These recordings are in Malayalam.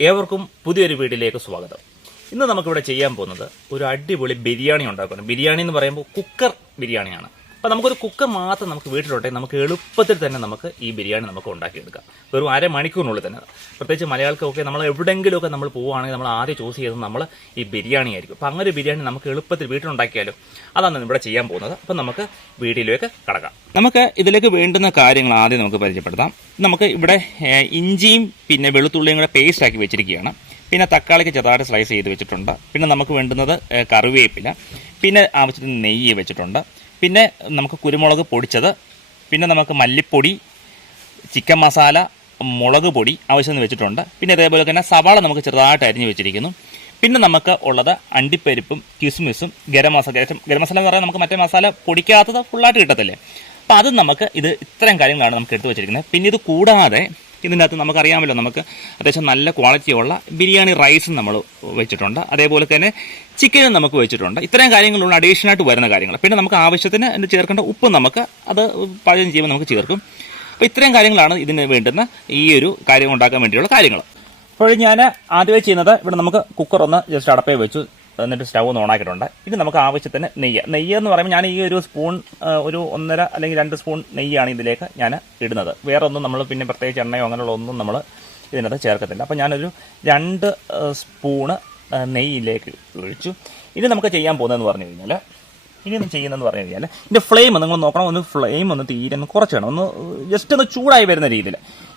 ഏവർക്കും പുതിയൊരു വീട്ടിലേക്ക് സ്വാഗതം. ഇന്ന് നമുക്കിവിടെ ചെയ്യാൻ പോകുന്നത് ഒരു അടിപൊളി ബിരിയാണി ഉണ്ടാക്കണം. ബിരിയാണി എന്ന് പറയുമ്പോൾ കുക്കർ ബിരിയാണിയാണ്. അപ്പോൾ നമുക്കൊരു കുക്കർ മാത്രം നമുക്ക് വീട്ടിലുണ്ടെങ്കിൽ നമുക്ക് എളുപ്പത്തിൽ തന്നെ നമുക്ക് ഈ ബിരിയാണി നമുക്ക് ഉണ്ടാക്കിയെടുക്കാം. വെറും അരമണിക്കൂറിനുള്ളിൽ തന്നെ. പ്രത്യേകിച്ച് മലയാളികൾക്കൊക്കെ നമ്മൾ എവിടെയെങ്കിലുമൊക്കെ നമ്മൾ പോവുകയാണെങ്കിൽ നമ്മൾ ആദ്യം ചൂസ് ചെയ്തത് നമ്മൾ ഈ ബിരിയാണി ആയിരിക്കും. അപ്പോൾ അങ്ങനെ ഒരു ബിരിയാണി നമുക്ക് എളുപ്പത്തിൽ വീട്ടിലുണ്ടാക്കിയാലും അതാണ് ഇവിടെ ചെയ്യാൻ പോകുന്നത്. അപ്പം നമുക്ക് വീഡിയോയിലേക്ക് കടക്കാം. നമുക്ക് ഇതിലേക്ക് വേണ്ടുന്ന കാര്യങ്ങൾ ആദ്യം നമുക്ക് പരിചയപ്പെടുത്താം. നമുക്ക് ഇവിടെ ഇഞ്ചിയും പിന്നെ വെളുത്തുള്ളിയും കൂടെ പേസ്റ്റ് ആക്കി വെച്ചിരിക്കുകയാണ്. പിന്നെ തക്കാളിക്ക് ചെറുതായിട്ട് സ്ലൈസ് ചെയ്ത് വെച്ചിട്ടുണ്ട്. പിന്നെ നമുക്ക് വേണ്ടുന്നത് കറിവേപ്പില. പിന്നെ ആവശ്യത്തിന് നെയ്യ് വെച്ചിട്ടുണ്ട്. പിന്നെ നമുക്ക് കുരുമുളക് പൊടിച്ചത് പിന്നെ നമുക്ക് മല്ലിപ്പൊടി ചിക്കൻ മസാല മുളക് പൊടി ആവശ്യമെന്ന് വെച്ചിട്ടുണ്ട്. പിന്നെ അതേപോലെ തന്നെ സവാള നമുക്ക് ചെറുതായിട്ട് അരിഞ്ഞ് വെച്ചിരിക്കുന്നു. പിന്നെ നമുക്ക് ഉള്ളത് അണ്ടിപ്പരിപ്പും കിസ്മിസും ഗരം മസാല ഗരം- മസാല എന്ന് പറയാൻ നമുക്ക് മറ്റേ മസാല പൊടിക്കാത്തത് ഫുള്ളായിട്ട് കിട്ടത്തില്ലേ? അപ്പോൾ അത് നമുക്ക് ഇത് ഇത്രയും കാര്യങ്ങളാണ് നമുക്ക് എടുത്തു വെച്ചിരിക്കുന്നത്. പിന്നെ ഇത് കൂടാതെ ഇതിന്റെ അകത്ത് നമുക്കറിയാമല്ലോ നമുക്ക് അത്യാവശ്യം നല്ല ക്വാളിറ്റിയുള്ള ബിരിയാണി റൈസും നമ്മൾ വെച്ചിട്ടുണ്ട്. അതേപോലെ തന്നെ ചിക്കനും നമുക്ക് വെച്ചിട്ടുണ്ട്. ഇത്രയും കാര്യങ്ങളുള്ള അഡീഷണൽ വരുന്ന കാര്യങ്ങൾ. പിന്നെ നമുക്ക് ആവശ്യത്തിന് ചേർക്കേണ്ട ഉപ്പ് നമുക്ക് അത് പാചകം ചെയ്യുമ്പോൾ നമുക്ക് ചേർക്കും. അപ്പോൾ ഇത്രയും കാര്യങ്ങളാണ് ഇതിന് വേണ്ടുന്ന ഈ ഒരു കാര്യം ഉണ്ടാക്കാൻ വേണ്ടിയുള്ള കാര്യങ്ങൾ. അപ്പോൾ ഞാൻ ആദ്യമായി ചെയ്യുന്നത് ഇവിടെ നമുക്ക് കുക്കർ ഒന്ന് ജസ്റ്റ് അടപ്പേ വെച്ചു. എന്നിട്ട് സ്റ്റൗ ഒന്ന് ഓണാക്കിയിട്ടുണ്ട് ഇനി നമുക്ക് ആവശ്യത്തിന് നെയ്യ്. നെയ്യ് എന്ന് പറയുമ്പോൾ ഞാൻ ഈ ഒരു സ്പൂൺ ഒരു ഒന്നര അല്ലെങ്കിൽ രണ്ട് സ്പൂൺ നെയ്യാണ് ഇതിലേക്ക് ഞാൻ ഇടുന്നത്. വേറെ ഒന്നും നമ്മൾ പിന്നെ പ്രത്യേകിച്ച് എണ്ണയോ അങ്ങനെയുള്ള ഒന്നും നമ്മൾ ഇതിനകത്ത് ചേർക്കത്തില്ല. അപ്പോൾ ഞാനൊരു രണ്ട് സ്പൂണ് നെയ്യിലേക്ക് ഒഴിച്ചു. ഇനി നമുക്ക് ചെയ്യാൻ പോകുന്നതെന്ന് പറഞ്ഞു കഴിഞ്ഞാൽ ഇനി ഒന്ന് ചെയ്യുന്നതെന്ന് പറഞ്ഞു കഴിഞ്ഞാൽ ഇതിന്റെ ഫ്ലെയിം നിങ്ങൾ നോക്കണം. ഒന്ന് ഫ്ലെയിം ഒന്ന് തീരെ ഒന്ന് വേണം. ഒന്ന് ജസ്റ്റ് ഒന്ന് ചൂടായി വരുന്ന രീതിയിൽ.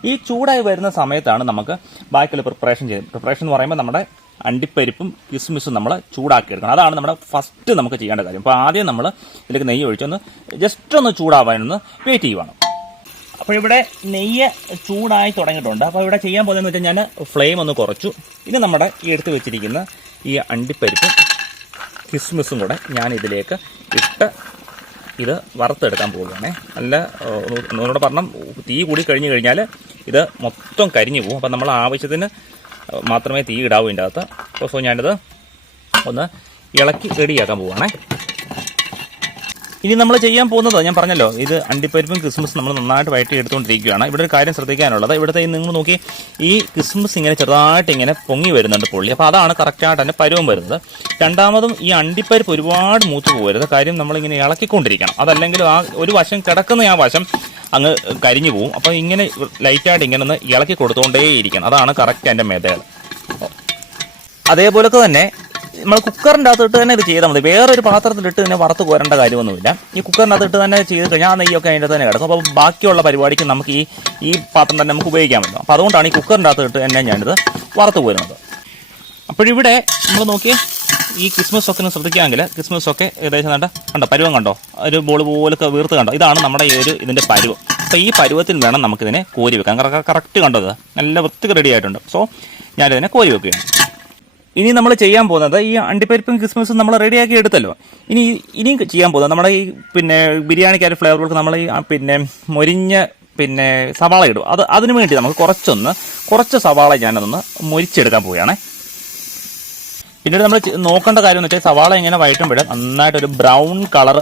ഈ ചൂടായി വരുന്ന സമയത്താണ് നമുക്ക് ബാക്കിയുള്ള പ്രിപ്പറേഷൻ ചെയ്യുന്നത് പ്രിപ്പറേഷൻ എന്ന് പറയുമ്പോൾ നമ്മുടെ അണ്ടിപ്പരിപ്പും കിസ്മിസും നമ്മൾ ചൂടാക്കി എടുക്കണം അതാണ് നമ്മുടെ ഫസ്റ്റ് നമുക്ക് ചെയ്യേണ്ട കാര്യം. അപ്പോൾ ആദ്യം നമ്മൾ ഇതിലേക്ക് നെയ്യ് ഒഴിച്ചൊന്ന് ജസ്റ്റ് ഒന്ന് ചൂടാവാനൊന്ന് വെയിറ്റ് ചെയ്യുവാണ്. അപ്പോൾ ഇവിടെ നെയ്യ് ചൂടായി തുടങ്ങിയിട്ടുണ്ട്. അപ്പോൾ ഇവിടെ ചെയ്യാൻ പോകുന്നതെന്ന് വെച്ചാൽ ഞാൻ ഫ്ലെയിം ഒന്ന് കുറച്ചു. ഇനി നമ്മുടെ ഈ എടുത്ത് വെച്ചിരിക്കുന്ന ഈ അണ്ടിപ്പരിപ്പും കിസ്മിസും കൂടെ ഞാൻ ഇതിലേക്ക് ഇട്ട് ഇത് വറുത്തെടുക്കാൻ പോവുകയാണ്. നല്ല ഒന്നുകൂടെ പറഞ്ഞാൽ തീ കൂടി കഴിഞ്ഞ് കഴിഞ്ഞാൽ ഇത് മൊത്തം കരിഞ്ഞു പോകും അപ്പം നമ്മൾ ആവശ്യത്തിന് മാത്രമേ തീ ഇടാവൂ ഇതിന്റെ അകത്ത്. അപ്പോൾ സോ ഞാനിത് ഒന്ന് ഇളക്കി റെഡിയാക്കാൻ പോവുകയാണേ ഇനി നമ്മൾ ചെയ്യാൻ പോകുന്നത് ഞാൻ പറഞ്ഞല്ലോ ഇത് അണ്ടിപ്പരിപ്പും ക്രിസ്മസ് നമ്മൾ നന്നായിട്ട് വയറ്റി എടുത്തുകൊണ്ടിരിക്കുകയാണ് ഇവിടെ ഒരു കാര്യം ശ്രദ്ധിക്കാനുള്ളത് ഇവിടുത്തെ നിങ്ങൾ നോക്കി ഈ ക്രിസ്മസ് ഇങ്ങനെ ചെറുതായിട്ട് ഇങ്ങനെ പൊങ്ങി വരുന്നുണ്ട് പുള്ളി. അപ്പോൾ അതാണ് കറക്റ്റായിട്ട് തന്നെ പരുവം വരുന്നത്. രണ്ടാമതും ഈ അണ്ടിപ്പരിപ്പ് ഒരുപാട് മൂത്ത് പോകരുത്. കാര്യം നമ്മളിങ്ങനെ ഇളക്കിക്കൊണ്ടിരിക്കണം. അതല്ലെങ്കിൽ ആ ഒരു വശം കിടക്കുന്ന ആ വശം അങ്ങ് കരിഞ്ഞു പോകും അപ്പോൾ ഇങ്ങനെ ലൈറ്റായിട്ട് ഇങ്ങനെ ഒന്ന് ഇളക്കി കൊടുത്തുകൊണ്ടേയിരിക്കണം അതാണ് കറക്റ്റ് എന്റെ മെത്തേഡ് അതേപോലൊക്കെ തന്നെ നമ്മൾ കുക്കറിന്റെ അകത്തിട്ട് തന്നെ ഇത് ചെയ്താൽ മതി. വേറൊരു പാത്രത്തിലിട്ട് തന്നെ വറുത്ത് കോരേണ്ട കാര്യമൊന്നുമില്ല. ഈ കുക്കറിന്റെ അകത്തിട്ട് തന്നെ ചെയ്ത് കഴിഞ്ഞാൽ ആ നെയ്യൊക്കെ അതിന്റെ തന്നെ കിടക്കും. അപ്പോൾ ബാക്കിയുള്ള പരിപാടിക്ക് നമുക്ക് ഈ ഈ പാത്രം തന്നെ നമുക്ക് ഉപയോഗിക്കാൻ പറ്റും. അപ്പോൾ അതുകൊണ്ടാണ് ഈ കുക്കറിന്റെ അകത്തിട്ട് തന്നെ ഞാനിത് വറുത്ത് കോരുന്നത്. അപ്പോഴിവിടെ നമ്മൾ നോക്കി ഈ ക്രിസ്മസ് ഒക്കെ ഒന്ന് ശ്രദ്ധിക്കാമെങ്കിൽ ക്രിസ്മസ് ഒക്കെ ഏകദേശം കണ്ട കണ്ടോ? പരുവം കണ്ടോ? ഒരു ബോൾ പോലൊക്കെ വീർത്ത് കണ്ടോ? ഇതാണ് നമ്മുടെ ഈ ഒരു ഇതിന്റെ പരുവം. അപ്പോൾ ഈ പരുവത്തിൽ വേണം നമുക്കിതിനെ കോരി വെക്കാൻ. കറക്റ്റ് കണ്ടത് നല്ല വൃത്തിക്ക് റെഡി ആയിട്ടുണ്ട്. സോ ഞാനിതിനെ കോരി വെക്കുകയാണ്. ഇനി നമ്മൾ ചെയ്യാൻ പോകുന്നത് ഈ അണ്ടിപ്പരിപ്പും ക്രിസ്മസും നമ്മൾ റെഡിയാക്കി എടുത്തല്ലോ. ഇനി ഇനിയും ചെയ്യാൻ പോകുന്നത് നമ്മുടെ ഈ പിന്നെ ബിരിയാണിക്കാര് ഫ്ലേവറുകൾക്ക് നമ്മൾ ഈ പിന്നെ മൊരിഞ്ഞ പിന്നെ സവാള ഇടും. അത് അതിനു വേണ്ടി നമുക്ക് കുറച്ചൊന്ന് കുറച്ച് സവാള ഞാനതൊന്ന് മൊരിച്ചെടുക്കാൻ പോവുകയാണേ. പിന്നീട് നമ്മൾ നോക്കേണ്ട കാര്യം എന്ന് വെച്ചാൽ സവാള ഇങ്ങനെ വഴറ്റുമ്പോൾ നന്നായിട്ടൊരു ബ്രൗൺ കളർ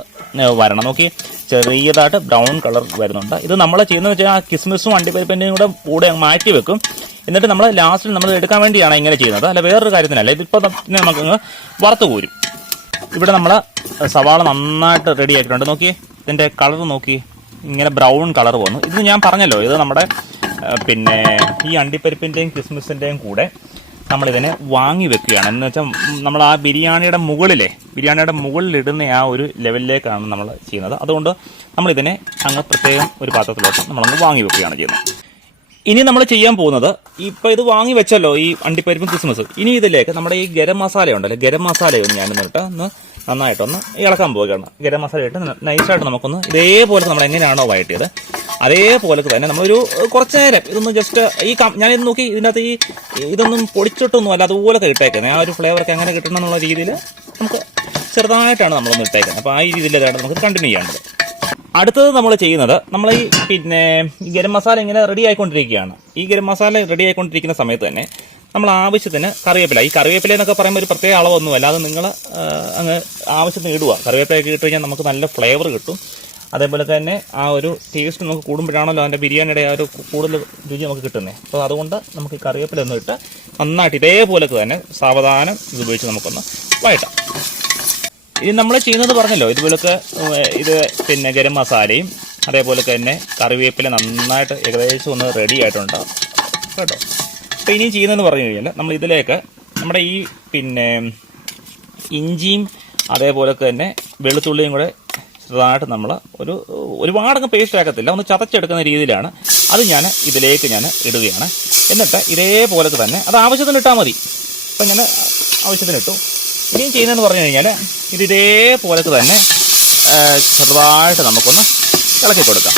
വരണം. നോക്കി ചെറിയതായിട്ട് ബ്രൗൺ കളർ വരുന്നുണ്ട്. ഇത് നമ്മൾ ചെയ്യുന്നത് വെച്ചാൽ ആ കിസ്മിസും അണ്ടിപ്പരിപ്പിന്റെയും കൂടെ കൂടെ മാറ്റി വെക്കും. എന്നിട്ട് നമ്മൾ ലാസ്റ്റിൽ നമ്മൾ എടുക്കാൻ വേണ്ടിയാണ് ഇങ്ങനെ ചെയ്യുന്നത്. അല്ല വേറൊരു കാര്യത്തിനല്ല ഇതിപ്പോൾ നമുക്ക് വറുത്ത് കോരും. ഇവിടെ നമ്മൾ സവാള നന്നായിട്ട് റെഡി ആക്കിയിട്ടുണ്ട്. നോക്കി ഇതിന്റെ കളർ നോക്കി ഇങ്ങനെ ബ്രൗൺ കളർ വന്നു. ഇത് ഞാൻ പറഞ്ഞല്ലോ ഇത് നമ്മുടെ പിന്നെ ഈ അണ്ടിപ്പരിപ്പിന്റെയും ക്രിസ്മസിന്റെയും കൂടെ നമ്മളിതിനെ വാങ്ങി വെക്കുകയാണ്. എന്ന് വെച്ചാൽ നമ്മൾ ആ ബിരിയാണിയുടെ മുകളിലെ ബിരിയാണിയുടെ മുകളിൽ ഇടുന്ന ആ ഒരു ലെവലിലേക്കാണ് നമ്മൾ ചെയ്യുന്നത്. അതുകൊണ്ട് നമ്മളിതിനെ അങ്ങ് പ്രത്യേകം ഒരു പാത്രത്തിലോട്ട് നമ്മളങ്ങ് വാങ്ങി വെക്കുകയാണ് ചെയ്യുന്നത്. ഇനി നമ്മൾ ചെയ്യാൻ പോകുന്നത് ഇപ്പോൾ ഇത് വാങ്ങി വെച്ചല്ലോ ഈ അണ്ടിപ്പരിപ്പും ക്രിസ്മസ്. ഇനി ഇതിലേക്ക് നമ്മുടെ ഈ ഗരം മസാല ഉണ്ടല്ലോ ഗരം മസാലയൊന്ന് ഞാൻ എന്നിട്ട് ഒന്ന് നന്നായിട്ടൊന്ന് ഇളക്കാൻ പോവുകയാണ് ഗരം മസാല ഇട്ട് നൈസായിട്ട് നമുക്കൊന്ന് ഇതേപോലെ നമ്മൾ എങ്ങനെയാണോ വഴറ്റിയത് അതേപോലെ തന്നെ നമ്മളൊരു കുറച്ച് നേരം ഇതൊന്ന് ജസ്റ്റ് ഈ ഞാൻ ഇത് നോക്കി ഇതിനകത്ത് ഈ ഇതൊന്നും പൊടിച്ചിട്ടൊന്നും അല്ല അതുപോലെ ഇട്ടേക്കുന്നത്. ആ ഒരു ഫ്ലേവറൊക്കെ എങ്ങനെ കിട്ടണം എന്നുള്ള രീതിയിൽ നമുക്ക് ചെറുതായിട്ടാണ് നമ്മളൊന്ന് ഇട്ടേക്കുന്നത്. അപ്പോൾ ആ ഈ രീതിയിലാണ് നമുക്ക് കണ്ടിന്യൂ ചെയ്യേണ്ടത് അടുത്തത് നമ്മൾ ചെയ്യുന്നത് നമ്മൾ ഈ പിന്നെ ഗരം മസാല ഇങ്ങനെ റെഡി ആയിക്കൊണ്ടിരിക്കുകയാണ്. ഈ ഗരം മസാല റെഡി ആയിക്കൊണ്ടിരിക്കുന്ന സമയത്ത് തന്നെ നമ്മൾ ആവശ്യത്തിന് കറിവേപ്പില. ഈ കറിവേപ്പില എന്നൊക്കെ പറയുമ്പോൾ ഒരു പ്രത്യേക അളവൊന്നും അല്ലാതെ നിങ്ങൾ അങ്ങ് ആവശ്യത്തിന് ഇടുക. കറിവേപ്പിലയൊക്കെ ഇട്ട് കഴിഞ്ഞാൽ നമുക്ക് നല്ല ഫ്ലേവർ കിട്ടും. അതേപോലെ തന്നെ ആ ഒരു ടേസ്റ്റ് നമുക്ക് കൂടുമ്പോഴാണല്ലോ അതിന്റെ ബിരിയാണിയുടെ ആ ഒരു കൂടുതൽ രുചി നമുക്ക് കിട്ടുന്നത് അപ്പോൾ അതുകൊണ്ട് നമുക്ക് ഈ കറിവേപ്പില ഒന്നും ഇട്ട് നന്നായിട്ട് ഇതേപോലെ തന്നെ സാവധാനം ഇത് ഉപയോഗിച്ച് നമുക്കൊന്ന് വഴട്ടാം ഇനി നമ്മൾ ചെയ്യുന്നത് പറഞ്ഞല്ലോ ഇതുപോലൊക്കെ ഇത് പിന്നെ ഗരം മസാലയും അതേപോലെ തന്നെ കറിവേപ്പില നന്നായിട്ട് ഏകദേശം ഒന്ന് റെഡി ആയിട്ടുണ്ട്. കേട്ടോ? അപ്പോൾ ഇനിയും ചെയ്യുന്നതെന്ന് പറഞ്ഞു കഴിഞ്ഞാൽ നമ്മൾ ഇതിലേക്ക് നമ്മുടെ ഈ പിന്നെ ഇഞ്ചിയും അതേപോലെ തന്നെ വെളുത്തുള്ളിയും കൂടെ ചെറുതായിട്ട് നമ്മൾ ഒരു ഒരുപാടങ്ങ് പേസ്റ്റ് ആക്കത്തില്ല. ഒന്ന് ചതച്ചെടുക്കുന്ന രീതിയിലാണ്. അത് ഞാൻ ഇതിലേക്ക് ഞാൻ ഇടുകയാണ്. എന്നിട്ട് ഇതേപോലെ തന്നെ അത് ആവശ്യത്തിന് ഇട്ടാൽ മതി. അപ്പം ഞാൻ ആവശ്യത്തിന് ഇട്ടു. ഇനിയും ചെയ്യുന്നതെന്ന് പറഞ്ഞു കഴിഞ്ഞാൽ ഇത് ഇതേപോലെ തന്നെ ചെറുതായിട്ട് നമുക്കൊന്ന് ഇളക്കി കൊടുക്കാം.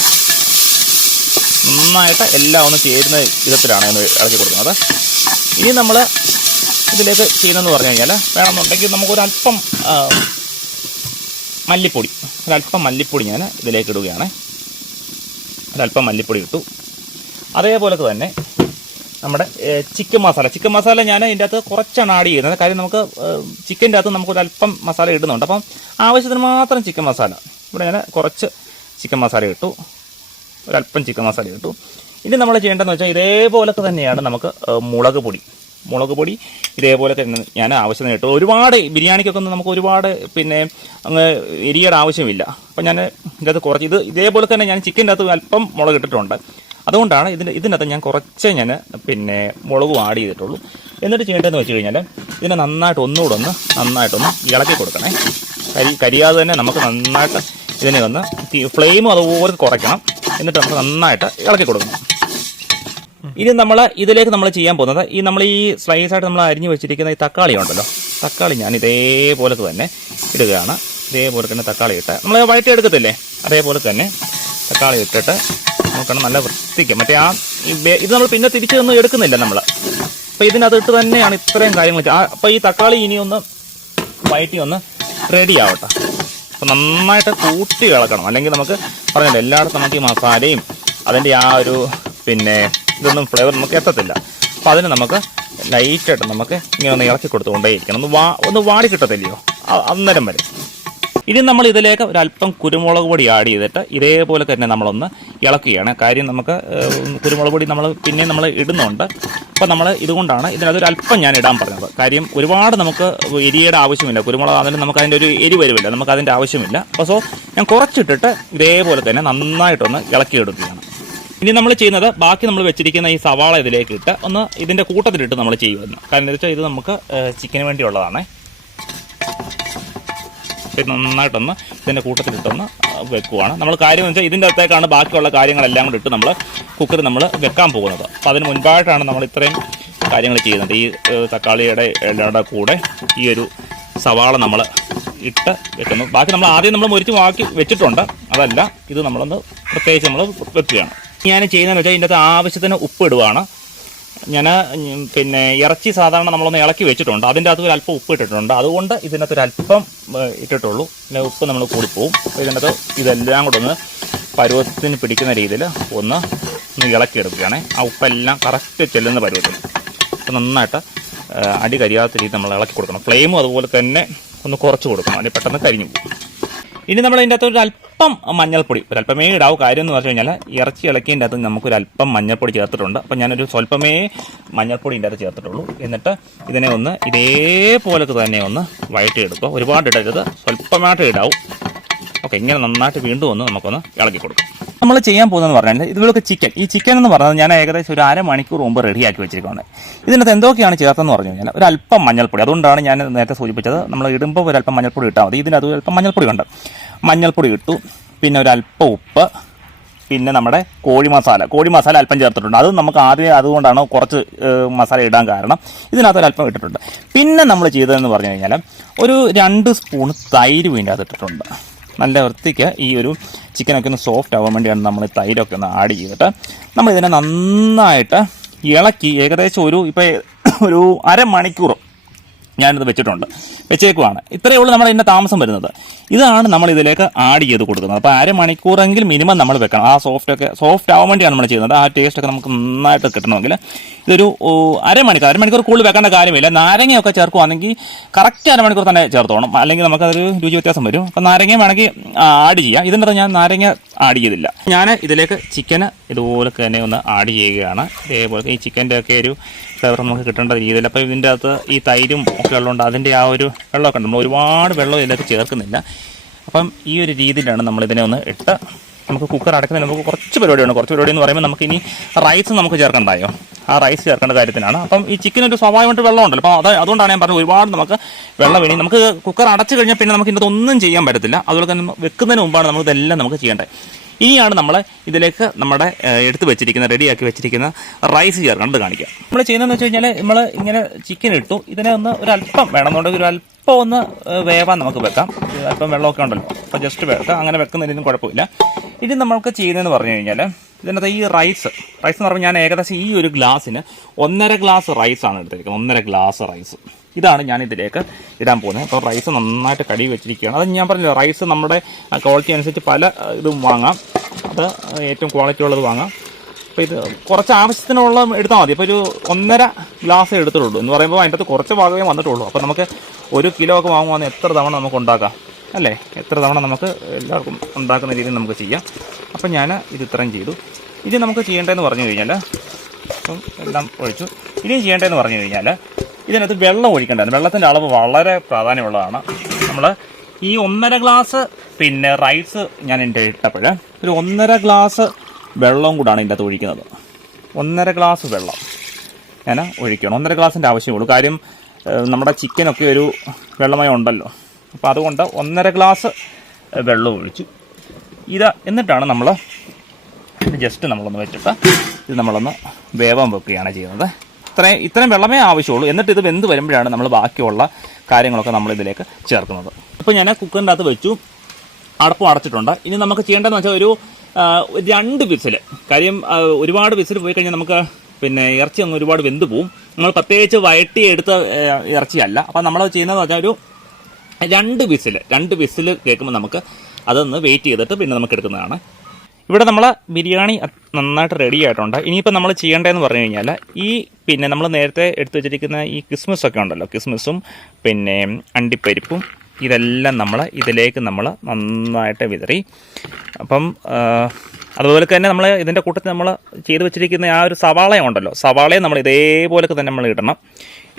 നന്നായിട്ട് എല്ലാം ഒന്ന് ചേരുന്ന വിധത്തിലാണ് ഒന്ന് ഇളക്കി കൊടുക്കുന്നത്. ഇനി നമ്മൾ ഇതിലേക്ക് ചെയ്യുന്നതെന്ന് പറഞ്ഞു കഴിഞ്ഞാൽ വേണമെന്നുണ്ടെങ്കിൽ നമുക്കൊരല്പം മല്ലിപ്പൊടി. ഒരല്പം മല്ലിപ്പൊടി ഞാൻ ഇതിലേക്ക് ഇടുകയാണ്. ഒരല്പം മല്ലിപ്പൊടി ഇട്ടു. അതേപോലെ തന്നെ നമ്മുടെ ചിക്കൻ മസാല. ചിക്കൻ മസാല ഞാൻ ഇതിന്റെ അകത്ത് കുറച്ചാണ് ആഡ് ചെയ്യുന്നത്. കാര്യം നമുക്ക് ചിക്കന്റെ അകത്ത് നമുക്ക് ഒരല്പം മസാല ഇടുന്നുണ്ട്. അപ്പം ആവശ്യത്തിന് മാത്രം ചിക്കൻ മസാല. ഇവിടെ ഞാൻ കുറച്ച് ചിക്കൻ മസാല ഇട്ടു. ഒരല്പം ചിക്കൻ മസാല ഇട്ടു. ഇനി നമ്മൾ ചെയ്യേണ്ടതെന്ന് വെച്ചാൽ ഇതേപോലൊക്കെ തന്നെയാണ് നമുക്ക് മുളക് പൊടി. മുളക് പൊടി ഇതേപോലെ തന്നെ ഞാൻ ആവശ്യത്തിന് ഇട്ടു ഒരുപാട് ബിരിയാണിക്കൊക്കെ നമുക്ക് ഒരുപാട് പിന്നെ അങ്ങ് എരിയുടെ ആവശ്യമില്ല. അപ്പം ഞാൻ ഇതിനകത്ത് കുറച്ച് ഇത് ഇതേപോലെ തന്നെ ഞാൻ ചിക്കന്റെ അകത്ത് അല്പം മുളക് ഇട്ടിട്ടുണ്ട്. അതുകൊണ്ടാണ് ഇതിന്റെ ഇതിനകത്ത് ഞാൻ കുറച്ച് ഞാൻ പിന്നെ മുളകും ആഡ് ചെയ്തിട്ടുള്ളൂ. എന്നിട്ട് ചെയ്യേണ്ടതെന്ന് വെച്ച് കഴിഞ്ഞാൽ ഇതിനെ നന്നായിട്ട് ഒന്നുകൂടെ ഒന്ന് നന്നായിട്ടൊന്ന് ഇളക്കി കൊടുക്കണേ. കരി കരിയാതെ തന്നെ നമുക്ക് നന്നായിട്ട് ഇതിനെ ഒന്ന് ഫ്ലെയിം അതുപോലെ കുറയ്ക്കണം. എന്നിട്ട് നമ്മൾ നന്നായിട്ട് ഇളക്കി കൊടുക്കണം. ഇനി നമ്മൾ ഇതിലേക്ക് നമ്മൾ ചെയ്യാൻ പോകുന്നത് ഈ നമ്മൾ ഈ സ്ലൈസ് ആയിട്ട് നമ്മൾ അരിഞ്ഞു വെച്ചിരിക്കുന്ന ഈ തക്കാളി ഉണ്ടല്ലോ. തക്കാളി ഞാൻ ഇതേപോലെ തന്നെ ഇടുകയാണ്. ഇതേപോലെ തന്നെ തക്കാളി ഇട്ട് നമ്മൾ വഴറ്റി എടുക്കത്തില്ലേ അതേപോലെ തന്നെ തക്കാളി ഇട്ടിട്ട് നോക്കണം നല്ല വൃത്തിക്ക്. മറ്റേ ആ ഇത് നമ്മൾ പിന്നെ തിരിച്ചു തിരിച്ചൊന്നും എടുക്കുന്നില്ല നമ്മൾ അപ്പോൾ ഇതിനകത്തിട്ട് തന്നെയാണ് ഇത്രയും കാര്യങ്ങൾ അപ്പോൾ ഈ തക്കാളി ഇനിയൊന്ന് വഴറ്റി ഒന്ന് റെഡി ആവട്ടെ. അപ്പോൾ നന്നായിട്ട് കൂട്ടി ഇളക്കണം. അല്ലെങ്കിൽ നമുക്ക് പറഞ്ഞല്ലോ എല്ലായിടത്തും നമുക്ക് ഈ മസാലയും അതിന്റെ ആ ഒരു പിന്നെ ഇതൊന്നും ഫ്ലേവർ നമുക്ക് എത്തത്തില്ല. അപ്പോൾ അതിന് നമുക്ക് ലൈറ്റായിട്ട് നമുക്ക് ഇങ്ങനെ ഒന്ന് ഇളക്കി കൊടുത്തുകൊണ്ടേയിരിക്കണം. ഒന്ന് വാ ഒന്ന് വാടി കിട്ടത്തില്ലയോ? അന്നേരം വരെ. ഇനി നമ്മൾ ഇതിലേക്ക് ഒരല്പം കുരുമുളക് പൊടി ആഡ് ചെയ്തിട്ട് ഇതേപോലെ തന്നെ നമ്മളൊന്ന് ഇളക്കുകയാണ്. കാര്യം നമുക്ക് കുരുമുളക് പൊടി നമ്മൾ പിന്നെ നമ്മൾ ഇടുന്നുണ്ട്. അപ്പോൾ നമ്മൾ ഇതുകൊണ്ടാണ് ഇതിനകത്ത് ഒരു അല്പം ഞാൻ ഇടാൻ പറഞ്ഞത്. കാര്യം ഒരുപാട് നമുക്ക് എരിയുടെ ആവശ്യമില്ല. കുരുമുളക് ആണെങ്കിലും നമുക്ക് അതിന്റെ ഒരു എരി വരുമില്ല. നമുക്ക് അതിന്റെ ആവശ്യമില്ല. അപ്പോൾ സോ ഞാൻ കുറച്ചിട്ടിട്ട് ഇതേപോലെ തന്നെ നന്നായിട്ടൊന്ന് ഇളക്കിയെടുക്കുകയാണ്. ഇനി നമ്മൾ ചെയ്യുന്നത് ബാക്കി നമ്മൾ വെച്ചിരിക്കുന്ന ഈ സവാള ഇതിലേക്ക് ഇട്ട് ഒന്ന് ഇതിന്റെ കൂട്ടത്തിലിട്ട് നമ്മൾ ചെയ്യുമെന്ന് കാരണം എന്താ വെച്ചാൽ ഇത് നമുക്ക് ചിക്കന് വേണ്ടിയുള്ളതാണ്. ഇത് നന്നായിട്ടൊന്ന് ഇതിന്റെ കൂട്ടത്തിലിട്ടൊന്ന് വെക്കുവാണ്. നമ്മൾ കാര്യം വെച്ചാൽ ഇതിന്റെ അകത്തേക്കാണ് ബാക്കിയുള്ള കാര്യങ്ങളെല്ലാം കൂടി ഇട്ട് നമ്മൾ കുക്കർ നമ്മൾ വെക്കാൻ പോകുന്നത്. അപ്പോൾ അതിന് മുൻപായിട്ടാണ് നമ്മൾ ഇത്രയും കാര്യങ്ങൾ ചെയ്യുന്നത്. ഈ തക്കാളിയുടെ എല്ലാവരുടെ കൂടെ ഈ ഒരു സവാള നമ്മൾ ഇട്ട് വെക്കുന്നു. ബാക്കി നമ്മൾ ആദ്യം നമ്മൾ മുരിച്ച് ബാക്കി വെച്ചിട്ടുണ്ട്. അതല്ല ഇത് നമ്മളൊന്ന് പ്രത്യേകിച്ച് നമ്മൾ വെക്കുകയാണ്. ഞാൻ ചെയ്യുന്നതെന്ന് വെച്ചാൽ ഇതിന്റെ അകത്ത് ആവശ്യത്തിന് ഉപ്പ് ഇടുവാണ്. ഞാൻ പിന്നെ ഇറച്ചി സാധാരണ നമ്മളൊന്ന് ഇളക്കി വെച്ചിട്ടുണ്ട്. അതിന്റെ അകത്ത് ഒരു അല്പം ഉപ്പ് ഇട്ടിട്ടുണ്ട്. അതുകൊണ്ട് ഇതിനകത്ത് ഒരു അല്പം ഇട്ടിട്ടുള്ളൂ. പിന്നെ ഉപ്പ് നമ്മൾ കൂടിപ്പോവും അപ്പോൾ ഇതിനകത്ത് ഇതെല്ലാം കൂടെ ഒന്ന് പരുവത്തിന് പിടിക്കുന്ന രീതിയിൽ ഒന്ന് ഒന്ന് ഇളക്കിയെടുക്കുകയാണ്. ആ ഉപ്പെല്ലാം കറക്റ്റ് ചെല്ലുന്ന പരുവത്തിന് അപ്പോൾ നന്നായിട്ട് അടി കരിയാത്ത രീതിയിൽ നമ്മൾ ഇളക്കി കൊടുക്കണം. ഫ്ലെയിമും അതുപോലെ തന്നെ ഒന്ന് കുറച്ച് കൊടുക്കണം. അതിന് പെട്ടെന്ന് കരിഞ്ഞു പോകും. ഇനി നമ്മൾ ഇതിന്റെ അകത്ത് ഒരു അല്പം മഞ്ഞൾപ്പൊടി. ഒരു അല്പമേ ഇടാവും. കാര്യം എന്ന് പറഞ്ഞു കഴിഞ്ഞാൽ ഇറച്ചി ഇളക്കിയതിന്റെ അകത്ത് നമുക്കൊരു അല്പം മഞ്ഞൾപ്പൊടി ചേർത്തിട്ടുണ്ട്. അപ്പം ഞാനൊരു സ്വല്പമേ മഞ്ഞൾപ്പൊടി ഇതിന്റെ അകത്ത് ചേർത്തിട്ടുള്ളൂ. എന്നിട്ട് ഇതിനെ ഒന്ന് ഇതേപോലെ തന്നെ ഒന്ന് വഴറ്റിയെടുക്കുക. ഒരുപാട് ഇടരുത് സ്വല്പമായിട്ട് ഇടാവും. ഓക്കെ ഇങ്ങനെ നന്നായിട്ട് വീണ്ടും ഒന്ന് നമുക്കൊന്ന് ഇളക്കി കൊടുക്കാം. നമ്മൾ ചെയ്യാൻ പോകുന്നതെന്ന് പറഞ്ഞാൽ ഇതുപോലൊക്കെ ചിക്കൻ ഈ ചിക്കൻ എന്ന് പറഞ്ഞത് ഞാൻ ഏകദേശം ഒരു അരമണിക്കൂർ മുമ്പ് റെഡിയാക്കി വെച്ചിരിക്കുന്നത് ഇതിനകത്ത് എന്തൊക്കെയാണ് ചേർത്തെന്ന് പറഞ്ഞു കഴിഞ്ഞാൽ ഒരു അല്പം മഞ്ഞൾപ്പൊടി. അതുകൊണ്ടാണ് ഞാൻ നേരത്തെ സൂചിപ്പിച്ചത് നമ്മൾ ഇടുമ്പോൾ ഒരു അല്പം മഞ്ഞൾപ്പൊടി ഇട്ടാൽ മതി. ഇതിനകത്ത് അല്പം മഞ്ഞൾപ്പൊടി ഉണ്ട്. മഞ്ഞൾപ്പൊടി ഇട്ടു പിന്നെ ഒരു അല്പം ഉപ്പ് പിന്നെ നമ്മുടെ കോഴി മസാല. കോഴി മസാല അല്പം ചേർത്തിട്ടുണ്ട്. അത് നമുക്ക് ആദ്യം അതുകൊണ്ടാണ് കുറച്ച് മസാല ഇടാൻ കാരണം. ഇതിനകത്ത് ഒരു അല്പം ഇട്ടിട്ടുണ്ട്. പിന്നെ നമ്മൾ ചെയ്തതെന്ന് പറഞ്ഞു കഴിഞ്ഞാൽ ഒരു രണ്ട് സ്പൂൺ തൈര് വീണ്ടും അത് ഇട്ടിട്ടുണ്ട്. നല്ല വൃത്തിക്ക് ഈ ഒരു ചിക്കനൊക്കെ ഒന്ന് സോഫ്റ്റ് ആവാൻ വേണ്ടിയാണ് നമ്മൾ തൈരൊക്കെ ഒന്ന് ആഡ് ചെയ്തിട്ട് നമ്മൾ ഇതിനെ നന്നായിട്ട് ഇളക്കി ഏകദേശം ഒരു ഇപ്പോൾ ഒരു അരമണിക്കൂർ ഞാനിത് വെച്ചിട്ടുണ്ട്. വെച്ചേക്കുവാണ്. ഇത്രയേ ഉള്ളൂ നമ്മൾ ഇതിന്റെ താമസം വരുന്നത്. ഇതാണ് നമ്മൾ ഇതിലേക്ക് ആഡ് ചെയ്ത് കൊടുക്കുന്നത്. അപ്പോൾ അരമണിക്കൂറെങ്കിലും മിനിമം നമ്മൾ വെക്കണം. ആ സോഫ്റ്റ് ഒക്കെ സോഫ്റ്റ് ആവാൻ വേണ്ടിയാണ് നമ്മൾ ചെയ്യുന്നത്. ആ ടേസ്റ്റ് ഒക്കെ നമുക്ക് നന്നായിട്ട് കിട്ടണമെങ്കിൽ ഇതൊരു അരമണിക്കൂർ അരമണിക്കൂർ കൂടുതൽ വെക്കേണ്ട കാര്യമില്ല. നാരങ്ങയൊക്കെ ചേർക്കുവാണെങ്കിൽ കറക്റ്റ് അരമണിക്കൂർ തന്നെ ചേർത്തോണം. അല്ലെങ്കിൽ നമുക്കതൊരു രുചി വ്യത്യാസം വരും. അപ്പോൾ നാരങ്ങയും വേണമെങ്കിൽ ആഡ് ചെയ്യാം. ഇതിന്റെ ഞാൻ നാരങ്ങ ആഡ് ചെയ്തില്ല. ഞാൻ ഇതിലേക്ക് ചിക്കന് ഇതുപോലെ തന്നെ ഒന്ന് ആഡ് ചെയ്യുകയാണ്. ഇതേപോലെ ഈ ചിക്കന്റെ ഒക്കെ ഒരു ഫ്ലേവർ നമുക്ക് കിട്ടേണ്ട രീതിയിൽ. അപ്പോൾ ഇതിന്റെ അകത്ത് ഈ തൈരും ഒക്കെ ഉള്ളതുകൊണ്ട് അതിന്റെ ആ ഒരു വെള്ളമൊക്കെ ഉണ്ട്. നമ്മൾ ഒരുപാട് വെള്ളം ഇതിലേക്ക് ചേർക്കുന്നില്ല. അപ്പം ഈ ഒരു രീതിയിലാണ് നമ്മളിതിനെ ഒന്ന് ഇട്ട് നമുക്ക് കുക്കർ അടക്കുന്നതിന് നമുക്ക് കുറച്ച് പരിപാടിയാണ് കുറച്ച് പരിപാടി എന്ന് പറയുമ്പോൾ നമുക്ക് ഇനി റൈസ് നമുക്ക് ചേർക്കണ്ടായോ ആ റൈസ് ചേർക്കേണ്ട കാര്യത്തിനാണ്. അപ്പം ഈ ചിക്കൻ ഒരു സ്വാഭാവികമായിട്ട് വെള്ളം ഉണ്ടല്ലോ. അപ്പോൾ അത് അതുകൊണ്ടാണ് ഞാൻ പറഞ്ഞത് ഒരുപാട് നമുക്ക് വെള്ളം വേണി നമുക്ക് കുക്കർ അടച്ചു കഴിഞ്ഞാൽ പിന്നെ നമുക്ക് ഇതിനകത്ത് ഒന്നും ചെയ്യാൻ പറ്റത്തില്ല. അതുപോലെ തന്നെ വെക്കുന്നതിന് മുമ്പാണ് നമ്മൾ ഇതെല്ലാം നമുക്ക് ചെയ്യേണ്ടത്. ഇനിയാണ് നമ്മൾ ഇതിലേക്ക് നമ്മുടെ എടുത്ത് വെച്ചിരിക്കുന്ന റെഡിയാക്കി വെച്ചിരിക്കുന്ന റൈസ് ചേർക്കേണ്ടത് കാണിക്കാം നമ്മൾ ചെയ്യുന്നതെന്ന് വെച്ച് കഴിഞ്ഞാൽ നമ്മൾ ഇങ്ങനെ ചിക്കൻ ഇട്ടു. ഇതിനെ ഒന്ന് ഒരല്പം വേണമെന്നുണ്ടെങ്കിൽ ഒരു അല്പം ഒന്ന് വേവാൻ നമുക്ക് വെക്കാം. അല്പം വെള്ളമൊക്കെ ഉണ്ടല്ലോ. അപ്പോൾ ജസ്റ്റ് വെക്കാം. അങ്ങനെ വെക്കുന്നതിനൊന്നും കുഴപ്പമില്ല. ഇനി നമ്മൾക്ക് ചെയ്യുന്നതെന്ന് പറഞ്ഞു കഴിഞ്ഞാൽ ഇതിനകത്ത് ഈ റൈസ് റൈസ് എന്ന് പറയുമ്പോൾ ഞാൻ ഏകദേശം ഈ ഒരു ഗ്ലാസ്സിന് ഒന്നര ഗ്ലാസ് റൈസാണ് എടുത്തിരിക്കുന്നത്. ഒന്നര ഗ്ലാസ് റൈസ് ഇതാണ് ഞാൻ ഇതിലേക്ക് ഇടാൻ പോകുന്നത്. അപ്പോൾ റൈസ് നന്നായിട്ട് കടി വെച്ചിരിക്കുകയാണ്. അത് ഞാൻ പറഞ്ഞില്ല റൈസ് നമ്മുടെ ക്വാളിറ്റി അനുസരിച്ച് പല ഇതും വാങ്ങാം. അത് ഏറ്റവും ക്വാളിറ്റി ഉള്ളത് വാങ്ങാം. അപ്പോൾ ഇത് കുറച്ച് ആവശ്യത്തിനുള്ള എടുത്താൽ മതി. ഇപ്പോൾ ഒരു ഒന്നര ഗ്ലാസ് എടുത്തിട്ടുള്ളൂ. എന്ന് പറയുമ്പോൾ അതിന്റെ അകത്ത് കുറച്ച് ഭാഗമേ വന്നിട്ടുള്ളൂ. അപ്പോൾ നമുക്ക് ഒരു കിലോ ഒക്കെ വാങ്ങുവാണെങ്കിൽ എത്ര തവണ നമുക്ക് ഉണ്ടാക്കാം? അല്ലേ? എത്ര തവണ നമുക്ക് എല്ലാവർക്കും ഉണ്ടാക്കുന്ന രീതിയിൽ നമുക്ക് ചെയ്യാം. അപ്പം ഞാൻ ഇത് ഇത്രയും ചെയ്തു. ഇത് നമുക്ക് ചെയ്യേണ്ടതെന്ന് പറഞ്ഞു കഴിഞ്ഞാൽ അപ്പം എല്ലാം ഒഴിച്ചു. ഇനി ചെയ്യേണ്ടതെന്ന് പറഞ്ഞു കഴിഞ്ഞാൽ ഇതിനകത്ത് വെള്ളം ഒഴിക്കേണ്ടത് വെള്ളത്തിന്റെ അളവ് വളരെ പ്രാധാന്യമുള്ളതാണ്. നമ്മൾ ഈ ഒന്നര ഗ്ലാസ് പിന്നെ റൈസ് ഞാൻ എന്റെ ഇട്ടപ്പോൾ ഒരു ഒന്നര ഗ്ലാസ് വെള്ളവും കൂടാണ് ഇതിന്റെ അകത്ത് ഒഴിക്കുന്നത്. ഒന്നര ഗ്ലാസ് വെള്ളം. ഞാൻ ഒഴിക്കണം. ഒന്നര ഗ്ലാസിന്റെ ആവശ്യമുള്ളൂ കാര്യം നമ്മുടെ ചിക്കനൊക്കെ ഒരു വെള്ളമായി ഉണ്ടല്ലോ. അപ്പോൾ അതുകൊണ്ട് ഒന്നര ഗ്ലാസ് വെള്ളം ഒഴിച്ചു. ഇത് എന്നിട്ടാണ് നമ്മൾ ജസ്റ്റ് നമ്മളൊന്ന് വെച്ചിട്ട് ഇത് നമ്മളൊന്ന് വേവാൻ വെക്കുകയാണ് ചെയ്യുന്നത്. ഇത്രയും ഇത്രയും വെള്ളമേ ആവശ്യമുള്ളൂ. എന്നിട്ട് ഇത് വെന്ത് വരുമ്പോഴാണ് നമ്മൾ ബാക്കിയുള്ള കാര്യങ്ങളൊക്കെ നമ്മൾ ഇതിലേക്ക് ചേർക്കുന്നത്. അപ്പോൾ ഞാൻ കുക്കറിന്റെ അകത്ത് വെച്ചു. അടപ്പം അടച്ചിട്ടുണ്ട്. ഇനി നമുക്ക് ചെയ്യേണ്ടതെന്ന് വെച്ചാൽ ഒരു രണ്ട് വിസിൽ കാര്യം ഒരുപാട് വിസിൽ പോയി കഴിഞ്ഞാൽ നമുക്ക് പിന്നെ ഇറച്ചി അങ്ങ് ഒരുപാട് വെന്ത് പോവും. നമ്മൾ പ്രത്യേകിച്ച് വയറ്റി എടുത്ത ഇറച്ചിയല്ല. അപ്പം നമ്മൾ ചെയ്യുന്നതെന്ന് വെച്ചാൽ ഒരു രണ്ട് വിസിൽ രണ്ട് വിസിൽ കേൾക്കുമ്പോൾ നമുക്ക് അതൊന്ന് വെയിറ്റ് ചെയ്തിട്ട് പിന്നെ നമുക്ക് എടുക്കുന്നതാണ്. ഇവിടെ നമ്മൾ ബിരിയാണി നന്നായിട്ട് റെഡി ആയിട്ടുണ്ട്. ഇനിയിപ്പോൾ നമ്മൾ ചെയ്യേണ്ടതെന്ന് പറഞ്ഞു കഴിഞ്ഞാൽ ഈ പിന്നെ നമ്മൾ നേരത്തെ എടുത്തു വെച്ചിരിക്കുന്ന ഈ കിസ്മിസ് ഒക്കെ ഉണ്ടല്ലോ. കിസ്മിസും പിന്നെ അണ്ടിപ്പരിപ്പും ഇതെല്ലാം നമ്മൾ ഇതിലേക്ക് നമ്മൾ നന്നായിട്ട് വിതറി. അപ്പം അതുപോലെ തന്നെ നമ്മൾ ഇതിന്റെ കൂട്ടത്തിൽ നമ്മൾ ചെയ്ത് വെച്ചിരിക്കുന്ന ആ ഒരു സവാളയും ഉണ്ടല്ലോ. സവാളയും നമ്മൾ ഇതേപോലെയൊക്കെ തന്നെ നമ്മൾ ഇടണം.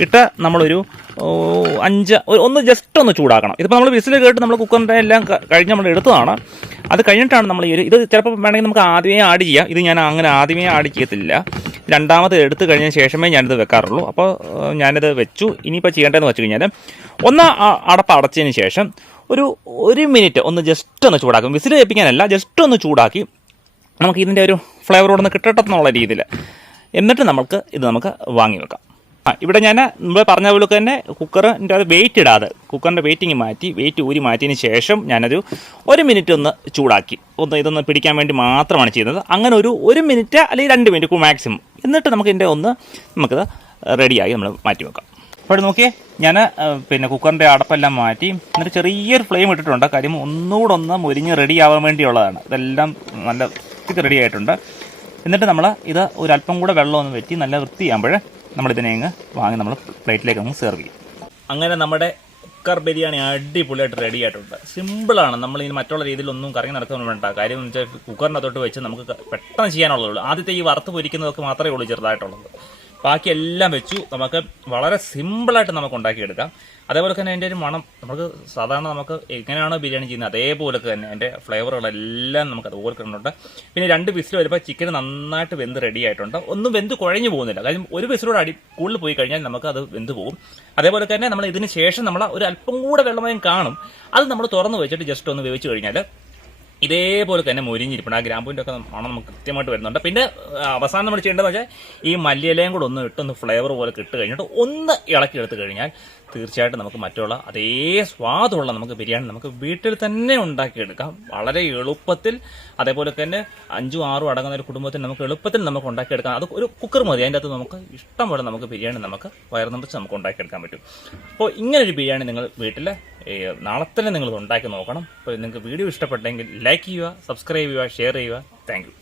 ഇട്ട് നമ്മളൊരു അഞ്ച് ഒന്ന് ജസ്റ്റ് ഒന്ന് ചൂടാക്കണം. ഇതിപ്പോൾ നമ്മൾ വിസിൽ കേട്ട് നമ്മൾ കുക്കറിന്റെ എല്ലാം കഴിഞ്ഞ് നമ്മൾ എടുത്തതാണ്. അത് കഴിഞ്ഞിട്ടാണ് നമ്മൾ ഈ ഇത് ചിലപ്പോൾ വേണമെങ്കിൽ നമുക്ക് ആദ്യമേ ആഡ് ചെയ്യാം. ഇത് ഞാൻ അങ്ങനെ ആദ്യമേ ആഡ് ചെയ്യത്തില്ല. രണ്ടാമത് എടുത്തു കഴിഞ്ഞ ശേഷമേ ഞാനിത് വെക്കാറുള്ളൂ. അപ്പോൾ ഞാനിത് വെച്ചു. ഇനിയിപ്പോൾ ചെയ്യേണ്ടതെന്ന് വെച്ച് കഴിഞ്ഞാൽ ഒന്ന് അടപ്പ് അടച്ചതിന് ശേഷം ഒരു ഒരു മിനിറ്റ് ഒന്ന് ജസ്റ്റ് ഒന്ന് ചൂടാക്കും. വിസിൽ വെപ്പിക്കാനല്ല ജസ്റ്റ് ഒന്ന് ചൂടാക്കി നമുക്ക് ഇതിന്റെ ഒരു ഫ്ലേവർ കൊടുന്ന് കിട്ടട്ടെ എന്നുള്ള രീതിയിൽ എന്നിട്ട് നമുക്ക് ഇത് നമുക്ക് വാങ്ങി വെക്കാം. ആ ഇവിടെ ഞാൻ നമ്മൾ പറഞ്ഞ പോലെ തന്നെ കുക്കറിന്റെ അത് വെയിറ്റ് ഇടാതെ കുക്കറിന്റെ വെയിറ്റിങ് മാറ്റി വെയിറ്റ് ഊരി മാറ്റിയതിന് ശേഷം ഞാനത് ഒരു മിനിറ്റ് ഒന്ന് ചൂടാക്കി. ഒന്ന് ഇതൊന്ന് പിടിക്കാൻ വേണ്ടി മാത്രമാണ് ചെയ്യുന്നത്. അങ്ങനെ ഒരു ഒരു മിനിറ്റ് അല്ലെങ്കിൽ രണ്ട് മിനിറ്റ് മാക്സിമം എന്നിട്ട് നമുക്ക് ഇതിന്റെ ഒന്ന് നമുക്കത് റെഡിയായി നമ്മൾ മാറ്റി വെക്കാം. അപ്പോൾ നോക്കിയേ ഞാൻ പിന്നെ കുക്കറിന്റെ അടപ്പെല്ലാം മാറ്റി എന്നിട്ട് ചെറിയൊരു ഫ്ലെയിം ഇട്ടിട്ടുണ്ട്. കാര്യം ഒന്നുകൂടെ ഒന്ന് മുരിഞ്ഞ് റെഡി ആവാൻ വേണ്ടിയുള്ളതാണ്. ഇതെല്ലാം നല്ല വൃത്തിക്ക് റെഡി ആയിട്ടുണ്ട്. എന്നിട്ട് നമ്മൾ ഇത് ഒരല്പം കൂടെ വെള്ളം ഒന്ന് വെറ്റി നല്ല വൃത്തിയാകുമ്പോൾ നമ്മളിതിനെ അങ്ങ് വാങ്ങി നമ്മൾ പ്ലേറ്റിലേക്ക് അങ്ങ് സെർവ് ചെയ്യും. അങ്ങനെ നമ്മുടെ കുക്കർ ബിരിയാണി അടിപൊളിയായിട്ട് റെഡി ആയിട്ടുണ്ട്. സിമ്പിളാണ് നമ്മൾ ഇനി മറ്റുള്ള രീതിയിലൊന്നും കറങ്ങി നടക്കാൻ വേണ്ട. കാര്യം എന്ന് വെച്ചാൽ കുക്കറിനകത്തോട്ട് വെച്ച് നമുക്ക് പെട്ടെന്ന് ചെയ്യാനുള്ളതുള്ളൂ ആദ്യത്തെ ഈ വറുത്ത് പൊരിക്കുന്നതൊക്കെ മാത്രമേ ഉള്ളൂ ചെറുതായിട്ടുള്ളത്. ബാക്കി എല്ലാം വെച്ചു. നമുക്ക് വളരെ സിമ്പിളായിട്ട് നമുക്ക് ഉണ്ടാക്കിയെടുക്കാം. അതേപോലെ തന്നെ അതിന്റെ ഒരു മണം നമുക്ക് സാധാരണ നമുക്ക് എങ്ങനെയാണോ ബിരിയാണി ചെയ്യുന്നത് അതേപോലെ തന്നെ അതിന്റെ ഫ്ലേവറുകളെല്ലാം നമുക്ക് അതുപോലെ കിട്ടുന്നുണ്ട്. പിന്നെ രണ്ട് വിസിൽ വരുമ്പോൾ ചിക്കൻ നന്നായിട്ട് വെന്ത് റെഡി ആയിട്ടുണ്ട്. ഒന്നും വെന്ത് കുഴഞ്ഞു പോകുന്നില്ല. കാര്യം ഒരു വിസിലൂടെ അടി കൂടുതൽ പോയി കഴിഞ്ഞാൽ നമുക്ക് അത് വെന്ത് പോകും. അതേപോലെ തന്നെ നമ്മൾ ഇതിന് ശേഷം നമ്മൾ ഒരു അല്പം കൂടെ വെള്ളമയം കാണും. അത് നമ്മൾ തുറന്ന് വെച്ചിട്ട് ജസ്റ്റ് ഒന്ന് വേവിച്ച് കഴിഞ്ഞാൽ ഇതേപോലെ തന്നെ മൊരിഞ്ഞിരിപ്പുണ്ട്. ആ ഗ്രാമ്പൂവിന്റെ ഒക്കെ മണം നമുക്ക് കൃത്യമായിട്ട് വരുന്നുണ്ട്. പിന്നെ അവസാനം നമ്മൾ ചെയ്യേണ്ടതെന്ന് വെച്ചാൽ ഈ മല്ലിയിലയും കൂടെ ഒന്ന് ഇട്ടൊന്ന് ഫ്ലേവർ പോലെ കിട്ട് കഴിഞ്ഞിട്ട് ഒന്ന് ഇളക്കി എടുത്ത് കഴിഞ്ഞാൽ തീർച്ചയായിട്ടും നമുക്ക് മറ്റുള്ള അതേ സ്വാദുള്ള നമുക്ക് ബിരിയാണി നമുക്ക് വീട്ടിൽ തന്നെ ഉണ്ടാക്കിയെടുക്കാം. വളരെ എളുപ്പത്തിൽ അതേപോലെ തന്നെ അഞ്ചും ആറും അടങ്ങുന്ന ഒരു കുടുംബത്തിന് നമുക്ക് എളുപ്പത്തിൽ നമുക്ക് ഉണ്ടാക്കിയെടുക്കാം. അത് ഒരു കുക്കർ മതി. അതിന്റെ അകത്ത് നമുക്ക് ഇഷ്ടം പോലെ നമുക്ക് ബിരിയാണി നമുക്ക് വയർ നിറച്ച് നമുക്ക് ഉണ്ടാക്കിയെടുക്കാൻ പറ്റും. അപ്പോൾ ഇങ്ങനെ ഒരു ബിരിയാണി നിങ്ങൾ വീട്ടിൽ നാളെ തന്നെ നിങ്ങൾ ഉണ്ടാക്കി നോക്കണം. അപ്പോൾ നിങ്ങൾക്ക് വീഡിയോ ഇഷ്ടപ്പെട്ടെങ്കിൽ ലൈക്ക് ചെയ്യുക സബ്സ്ക്രൈബ് ചെയ്യുക ഷെയർ ചെയ്യുക. താങ്ക്